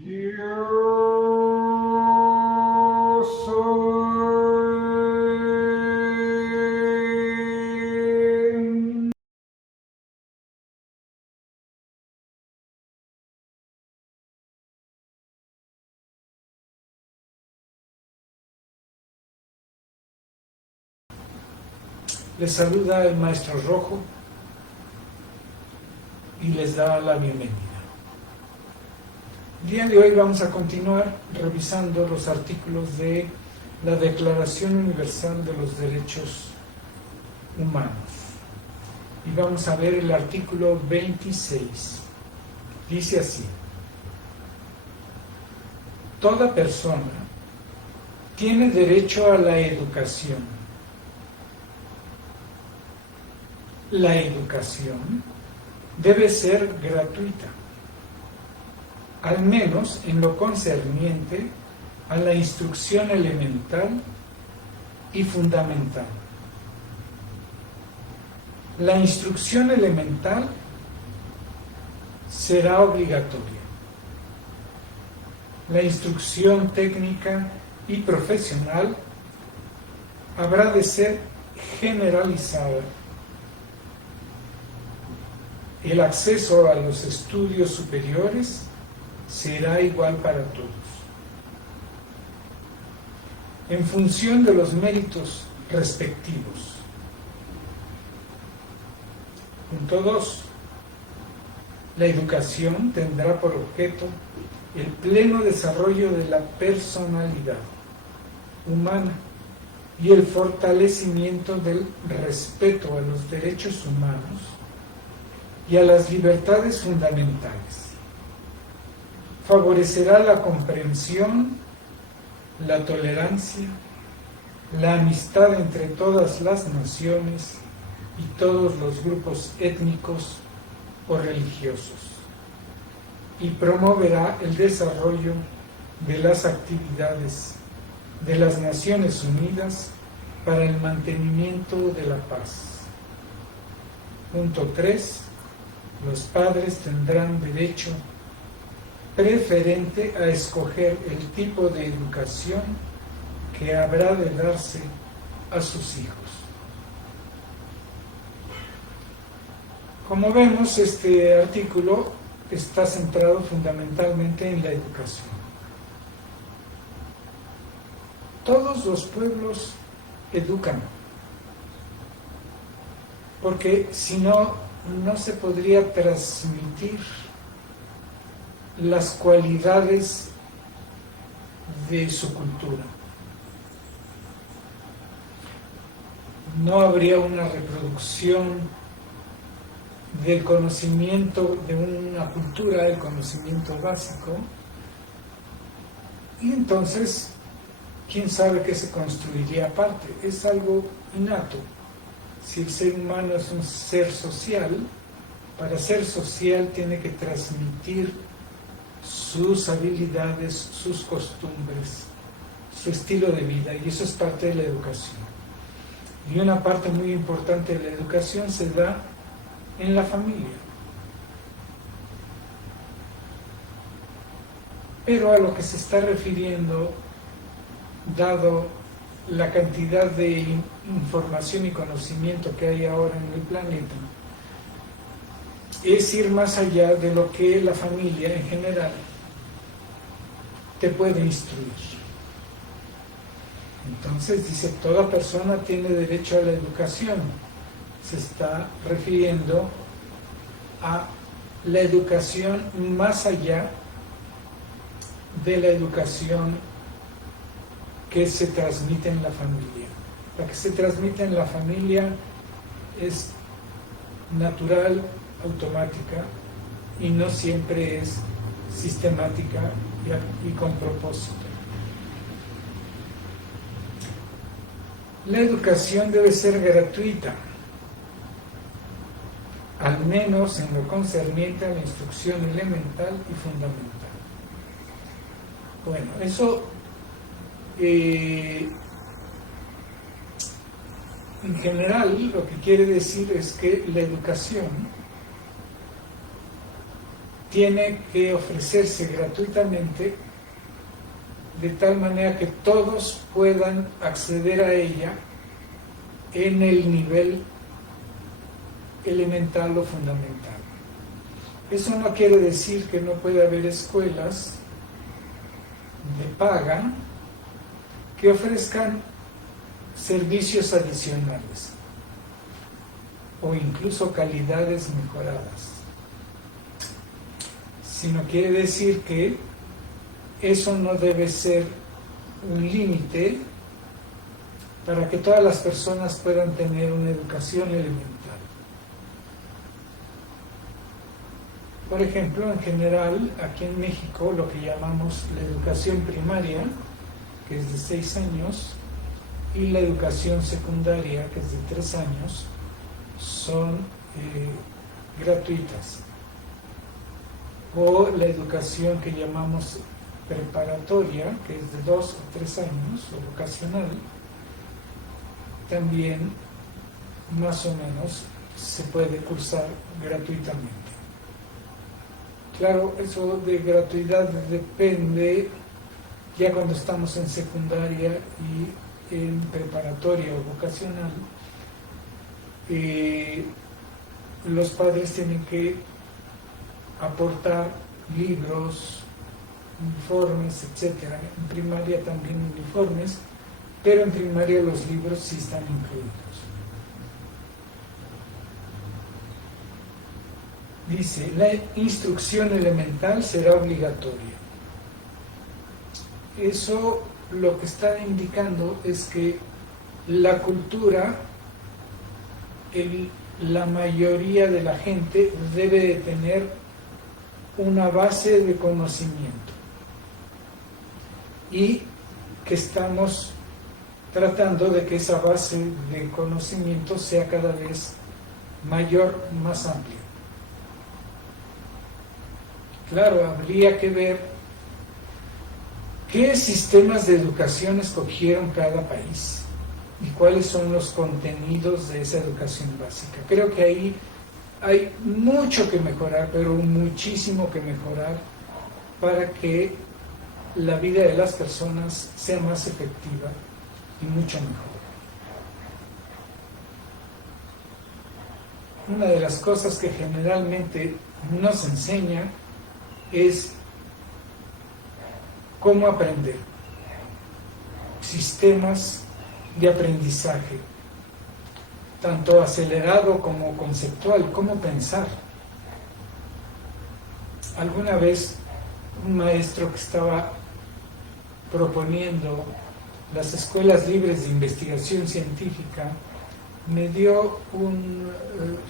Yo soy. Les saluda el Maestro Rojo y les da la bienvenida. El día de hoy vamos a continuar revisando los artículos de la Declaración Universal de los Derechos Humanos. Y vamos a ver el artículo 26. Dice así: toda persona tiene derecho a la educación. La educación debe ser gratuita, al menos en lo concerniente a la instrucción elemental y fundamental. La instrucción elemental será obligatoria. La instrucción técnica y profesional habrá de ser generalizada. El acceso a los estudios superiores será igual para todos, en función de los méritos respectivos. Punto 2. La educación tendrá por objeto el pleno desarrollo de la personalidad humana y el fortalecimiento del respeto a los derechos humanos y a las libertades fundamentales. Favorecerá la comprensión, la tolerancia, la amistad entre todas las naciones y todos los grupos étnicos o religiosos, y promoverá el desarrollo de las actividades de las Naciones Unidas para el mantenimiento de la paz. Punto 3. Los padres tendrán derecho preferente a escoger el tipo de educación que habrá de darse a sus hijos. Como vemos, este artículo está centrado fundamentalmente en la educación. Todos los pueblos educan, porque si no, no se podría transmitir las cualidades de su cultura. No habría una reproducción del conocimiento de una cultura, el conocimiento básico, y entonces, quién sabe qué se construiría aparte. Es algo innato. Si el ser humano es un ser social, para ser social tiene que transmitir sus habilidades, sus costumbres, su estilo de vida, y eso es parte de la educación. Y una parte muy importante de la educación se da en la familia. Pero a lo que se está refiriendo, dado la cantidad de información y conocimiento que hay ahora en el planeta, es ir más allá de lo que la familia en general te puede instruir. Entonces dice, toda persona tiene derecho a la educación. Se está refiriendo a la educación más allá de la educación que se transmite en la familia. La que se transmite en la familia es natural, automática, y no siempre es sistemática y con propósito. La educación debe ser gratuita, al menos en lo concerniente a la instrucción elemental y fundamental. Bueno, eso en general lo que quiere decir es que la educación tiene que ofrecerse gratuitamente de tal manera que todos puedan acceder a ella en el nivel elemental o fundamental. Eso no quiere decir que no puede haber escuelas de paga que ofrezcan servicios adicionales o incluso calidades mejoradas. Sino quiere decir que eso no debe ser un límite para que todas las personas puedan tener una educación elemental. Por ejemplo, en general, aquí en México, lo que llamamos la educación primaria, que es de 6 años, y la educación secundaria, que es de 3 años, son gratuitas. O la educación que llamamos preparatoria, que es de 2 o 3 años, o vocacional, también más o menos se puede cursar gratuitamente. Claro, eso de gratuidad depende ya cuando estamos en secundaria y en preparatoria o vocacional. Los padres tienen que aportar libros, uniformes, etcétera. En primaria también uniformes, pero en primaria los libros sí están incluidos. Dice, la instrucción elemental será obligatoria. Eso lo que está indicando es que la cultura, la mayoría de la gente debe de tener una base de conocimiento y que estamos tratando de que esa base de conocimiento sea cada vez mayor, más amplia. Claro, habría que ver qué sistemas de educación escogieron cada país y cuáles son los contenidos de esa educación básica. Creo que ahí hay mucho que mejorar, pero muchísimo que mejorar para que la vida de las personas sea más efectiva y mucho mejor. Una de las cosas que generalmente nos enseña es cómo aprender, sistemas de aprendizaje, tanto acelerado como conceptual, cómo pensar. Alguna vez un maestro que estaba proponiendo las escuelas libres de investigación científica me dio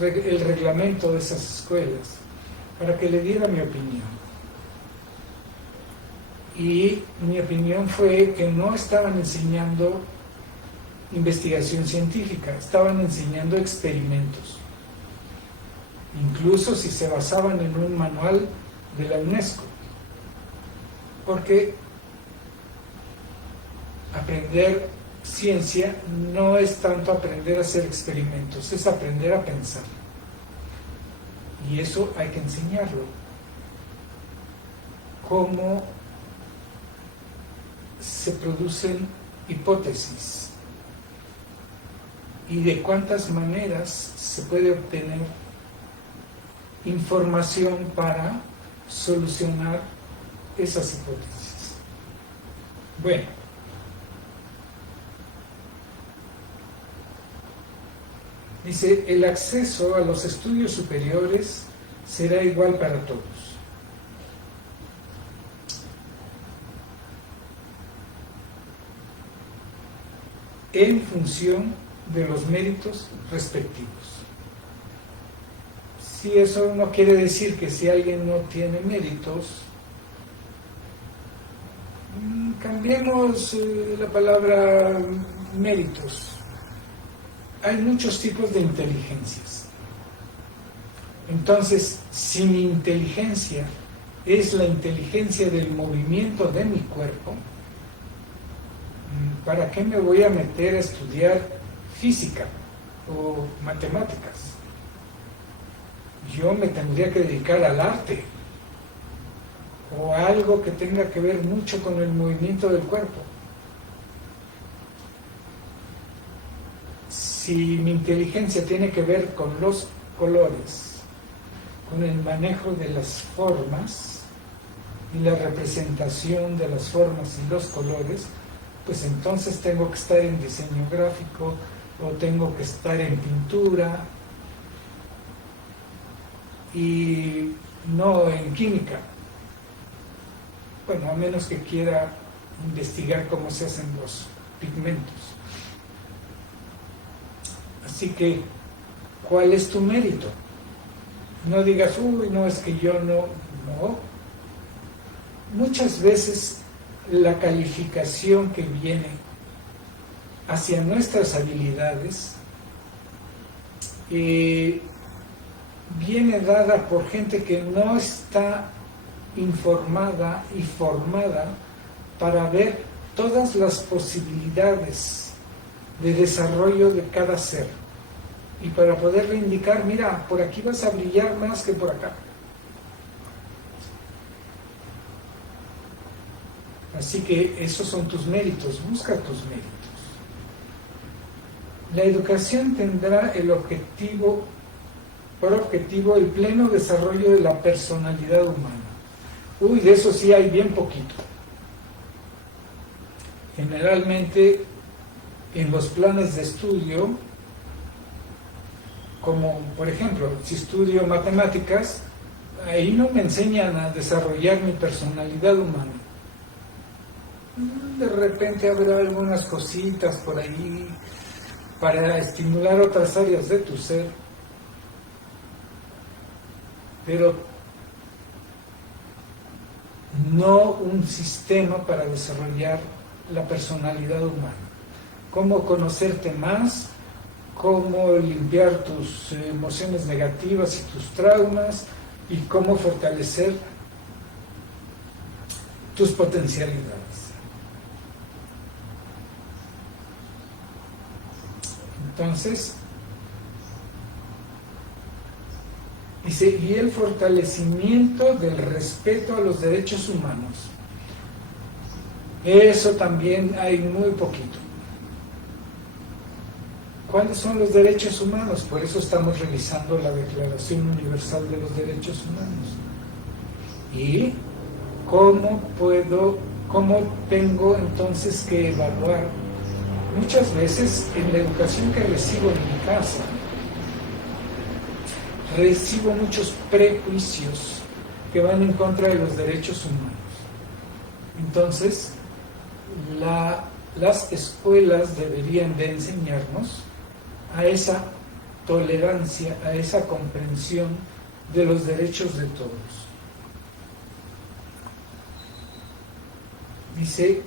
el reglamento de esas escuelas para que le diera mi opinión. Y mi opinión fue que no estaban enseñando investigación científica, estaban enseñando experimentos, incluso si se basaban en un manual de la UNESCO, porque aprender ciencia no es tanto aprender a hacer experimentos, es aprender a pensar, y eso hay que enseñarlo. Cómo se producen hipótesis y de cuántas maneras se puede obtener información para solucionar esas hipótesis. Bueno, dice, el acceso a los estudios superiores será igual para todos. En función de los méritos respectivos. Si eso no quiere decir que si alguien no tiene méritos, cambiemos la palabra méritos. Hay muchos tipos de inteligencias. Entonces, si mi inteligencia es la inteligencia del movimiento de mi cuerpo, ¿para qué me voy a meter a estudiar física o matemáticas? Yo me tendría que dedicar al arte, o algo que tenga que ver mucho con el movimiento del cuerpo. Si mi inteligencia tiene que ver con los colores, con el manejo de las formas y la representación de las formas y los colores, pues entonces tengo que estar en diseño gráfico o tengo que estar en pintura y no en química. Bueno, a menos que quiera investigar cómo se hacen los pigmentos. Así que, ¿cuál es tu mérito? No digas, uy, no, es que yo no. Muchas veces la calificación que viene hacia nuestras habilidades viene dada por gente que no está informada y formada para ver todas las posibilidades de desarrollo de cada ser y para poderle indicar, mira, por aquí vas a brillar más que por acá. Así que esos son tus méritos, busca tus méritos. La educación tendrá por objetivo el pleno desarrollo de la personalidad humana. Uy, de eso sí hay bien poquito. Generalmente en los planes de estudio, como por ejemplo, si estudio matemáticas, ahí no me enseñan a desarrollar mi personalidad humana. De repente habrá algunas cositas por ahí para estimular otras áreas de tu ser, pero no un sistema para desarrollar la personalidad humana. Cómo conocerte más, cómo limpiar tus emociones negativas y tus traumas y cómo fortalecer tus potencialidades. Entonces, dice, y el fortalecimiento del respeto a los derechos humanos. Eso también hay muy poquito. ¿Cuáles son los derechos humanos? Por eso estamos revisando la Declaración Universal de los Derechos Humanos. ¿Y cómo tengo entonces que evaluar? Muchas veces en la educación que recibo en mi casa, recibo muchos prejuicios que van en contra de los derechos humanos. Entonces, las escuelas deberían de enseñarnos a esa tolerancia, a esa comprensión de los derechos de todos. Dice,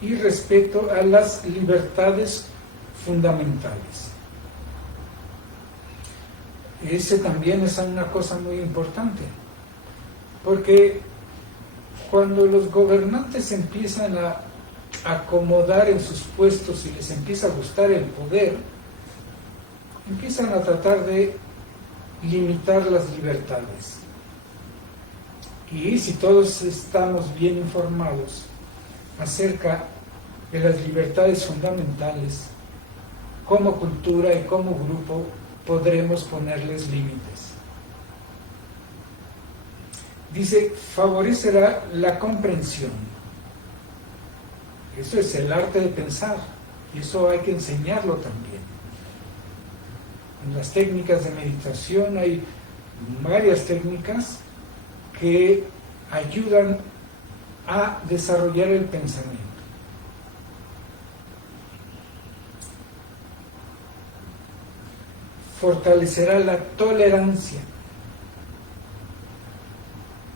y respeto a las libertades fundamentales. Ese también es una cosa muy importante, porque cuando los gobernantes empiezan a acomodar en sus puestos y les empieza a gustar el poder, empiezan a tratar de limitar las libertades. Y si todos estamos bien informados acerca de las libertades fundamentales, como cultura y como grupo podremos ponerles límites. Dice, favorecerá la comprensión. Eso es el arte de pensar, y eso hay que enseñarlo también. En las técnicas de meditación hay varias técnicas que ayudan a desarrollar el pensamiento. Fortalecerá la tolerancia.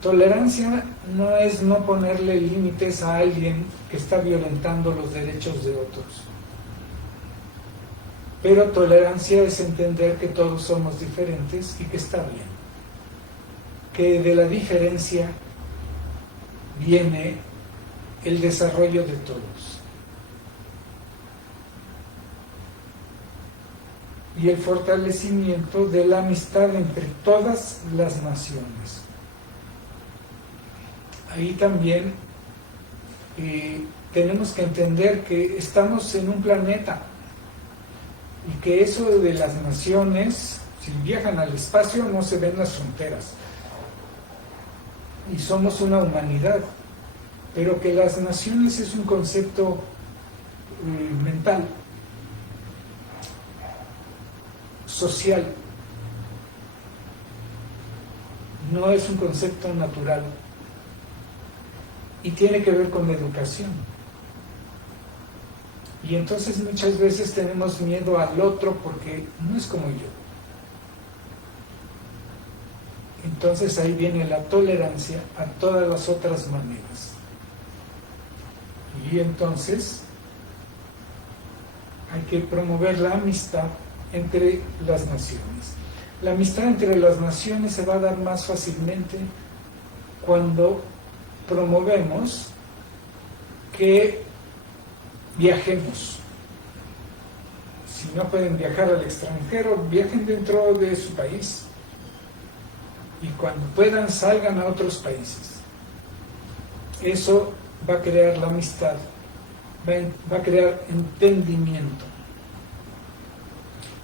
Tolerancia no es no ponerle límites a alguien que está violentando los derechos de otros. Pero tolerancia es entender que todos somos diferentes y que está bien. Que de la diferencia viene el desarrollo de todos. Y el fortalecimiento de la amistad entre todas las naciones. ahí también tenemos que entender que estamos en un planeta y que eso de las naciones, si viajan al espacio no se ven las fronteras y somos una humanidad, pero que las naciones es un concepto mental, social, no es un concepto natural y tiene que ver con la educación. Y entonces muchas veces tenemos miedo al otro porque no es como yo. Entonces ahí viene la tolerancia a todas las otras maneras. Y entonces hay que promover la amistad entre las naciones. La amistad entre las naciones se va a dar más fácilmente cuando promovemos que viajemos. Si no pueden viajar al extranjero, viajen dentro de su país. Y cuando puedan, salgan a otros países. Eso va a crear la amistad, va a crear entendimiento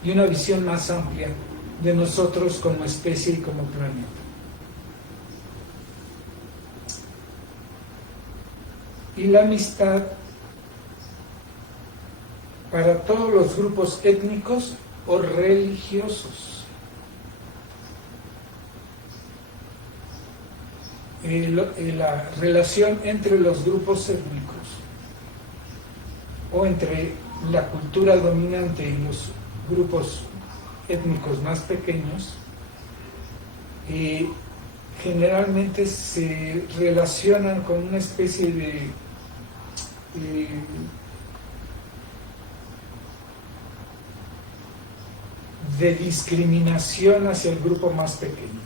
y una visión más amplia de nosotros como especie y como planeta. Y la amistad para todos los grupos étnicos o religiosos. La relación entre los grupos étnicos o entre la cultura dominante y los grupos étnicos más pequeños generalmente se relacionan con una especie de discriminación hacia el grupo más pequeño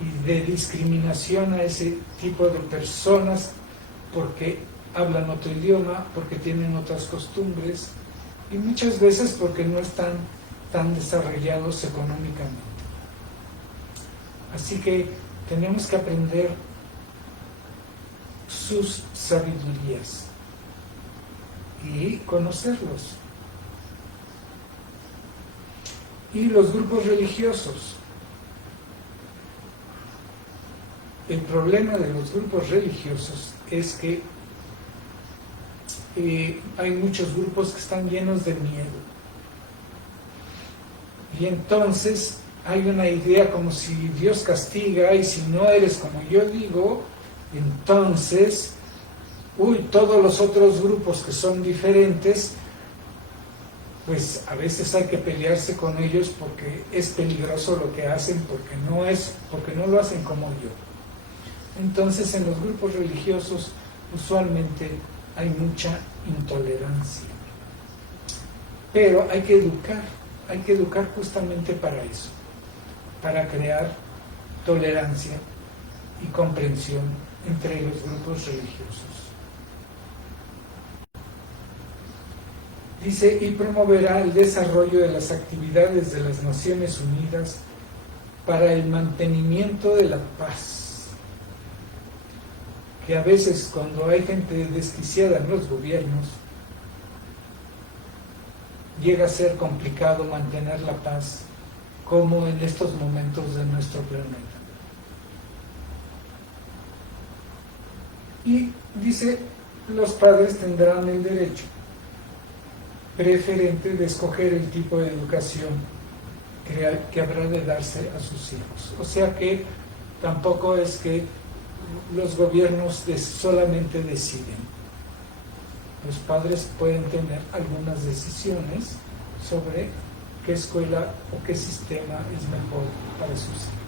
y de discriminación a ese tipo de personas porque hablan otro idioma, porque tienen otras costumbres y muchas veces porque no están tan desarrollados económicamente. Así que tenemos que aprender sus sabidurías y conocerlos. Y los grupos religiosos. El problema de los grupos religiosos es que hay muchos grupos que están llenos de miedo. Y entonces hay una idea como si Dios castiga y si no eres como yo digo, entonces, todos los otros grupos que son diferentes, pues a veces hay que pelearse con ellos porque es peligroso lo que hacen, porque no lo hacen como yo. Entonces en los grupos religiosos usualmente hay mucha intolerancia. Pero hay que educar justamente para eso, para crear tolerancia y comprensión entre los grupos religiosos. Dice, y promoverá el desarrollo de las actividades de las Naciones Unidas para el mantenimiento de la paz. Que a veces cuando hay gente desquiciada en los gobiernos, llega a ser complicado mantener la paz, como en estos momentos de nuestro planeta. Y dice, los padres tendrán el derecho preferente de escoger el tipo de educación que habrá de darse a sus hijos. O sea que tampoco es que los gobiernos solamente deciden. Los padres pueden tener algunas decisiones sobre qué escuela o qué sistema es mejor para sus hijos.